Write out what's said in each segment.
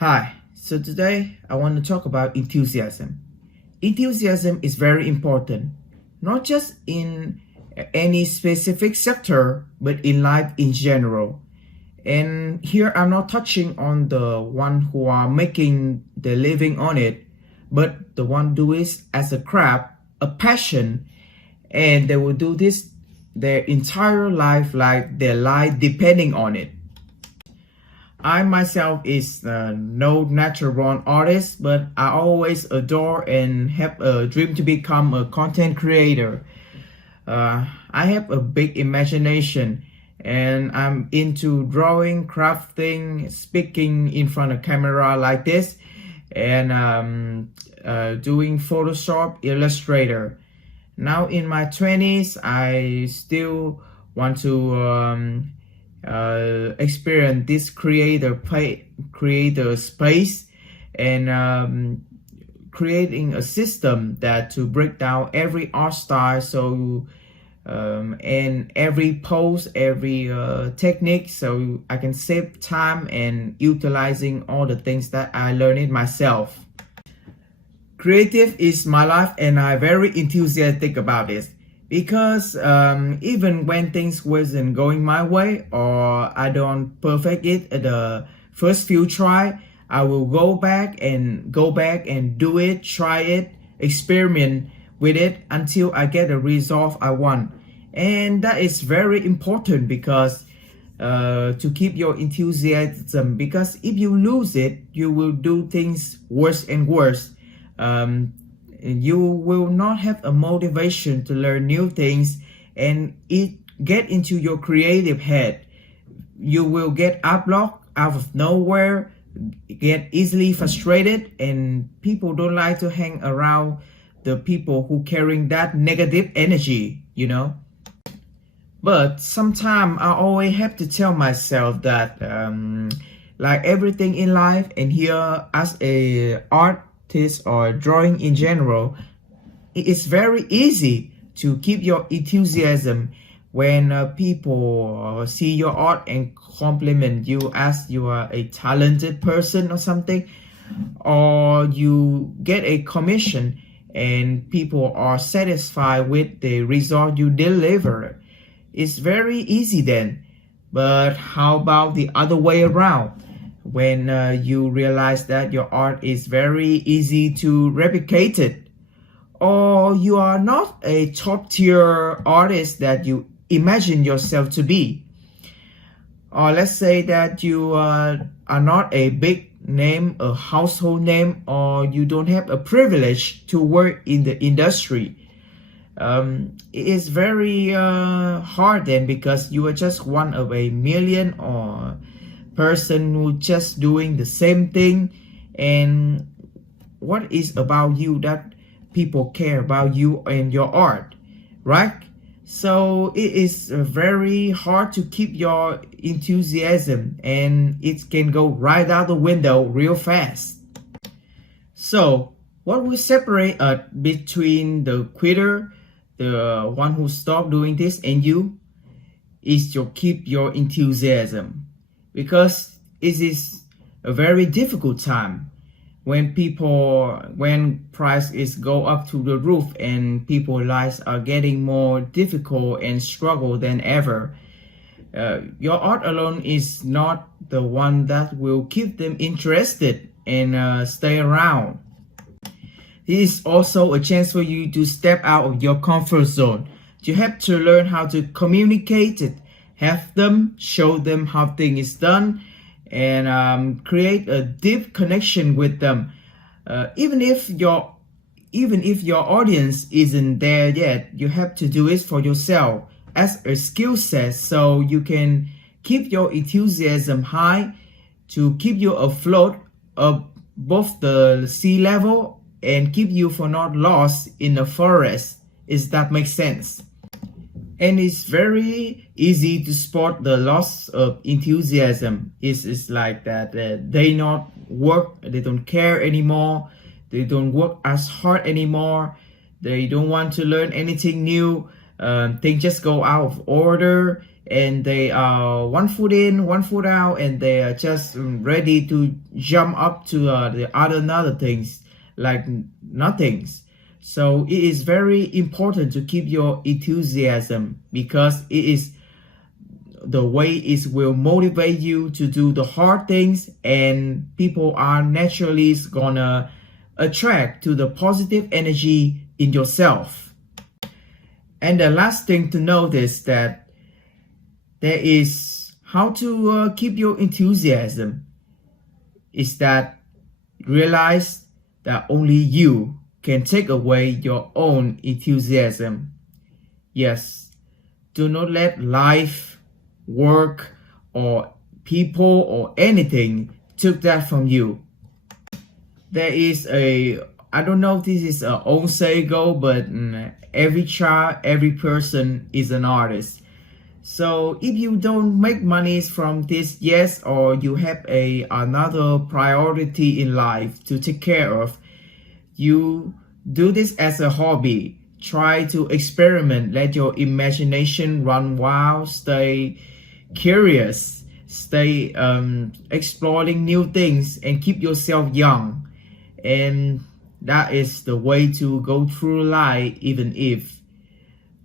Hi, so today I want to talk about enthusiasm. Enthusiasm is very important, not just in any specific sector, but in life in general. And here I'm not touching on the one who are making the living on it, but the one do it as a craft, a passion, and they will do this their entire life, like their life depending on it. I myself is no natural born artist, but I always adore and have a dream to become a content creator. I have a big imagination and I'm into drawing, crafting, speaking in front of camera like this, and doing Photoshop, Illustrator. Now in my 20s, I still want to experience this creator space and creating a system that to break down every art style, so and every pose, every technique, so I can save time and utilizing all the things that I learned it myself. Creative is my life and I'm very enthusiastic about this because even when things wasn't going my way or I don't perfect it at the first few try, I will go back and do it, try it, experiment with it until I get the result I want. And that is very important because to keep your enthusiasm, because if you lose it, you will do things worse and worse. You will not have a motivation to learn new things and it get into your creative head. You will get blocked out of nowhere, get easily frustrated, and people don't like to hang around the people who carrying that negative energy, you know. But sometimes I always have to tell myself that like everything in life, and here as a artist or drawing in general, it is very easy to keep your enthusiasm when people see your art and compliment you as you are a talented person or something, or you get a commission and people are satisfied with the result you deliver. It's very easy then. But how about the other way around? When you realize that your art is very easy to replicate it, or you are not a top tier artist that you imagine yourself to be, or let's say that you are not a big name, a household name, or you don't have a privilege to work in the industry. It is very hard then, because you are just one of a million or person who just doing the same thing. And what is about you that people care about you and your art, right? So it is very hard to keep your enthusiasm, and it can go right out the window real fast. So what will separate between the quitter, the one who stopped doing this, and you is to keep your enthusiasm, because it is a very difficult time when price is go up to the roof and people lives are getting more difficult and struggle than ever. Your art alone is not the one that will keep them interested and stay around. It is also a chance for you to step out of your comfort zone. You have to learn how to communicate it, have them show them how things is done, and create a deep connection with them. Even if your audience isn't there yet, you have to do it for yourself as a skill set, so you can keep your enthusiasm high, to keep you afloat above the sea level, and keep you for not lost in the forest. Is that make sense? And it's very easy to spot the loss of enthusiasm. It's like that they not work, they don't care anymore, they don't work as hard anymore, they don't want to learn anything new. Things just go out of order, and they are one foot in, one foot out, and they are just ready to jump up to the another things like nothings. So it is very important to keep your enthusiasm, because it is the way it will motivate you to do the hard things, and people are naturally gonna attract to the positive energy in yourself. And the last thing to notice that there is how to keep your enthusiasm is that realize that only you can take away your own enthusiasm. Yes, do not let life, work, or people or anything took that from you. There is I don't know if this is an own say go, but every child, every person is an artist. So if you don't make money from this, yes, or you have another priority in life to take care of, you do this as a hobby. Try to experiment, let your imagination run wild, stay curious, stay exploring new things, and keep yourself young. And that is the way to go through life, even if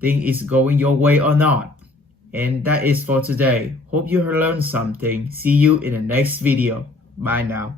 thing is going your way or not. And that is for today. Hope you learned something. See you in the next video. Bye now.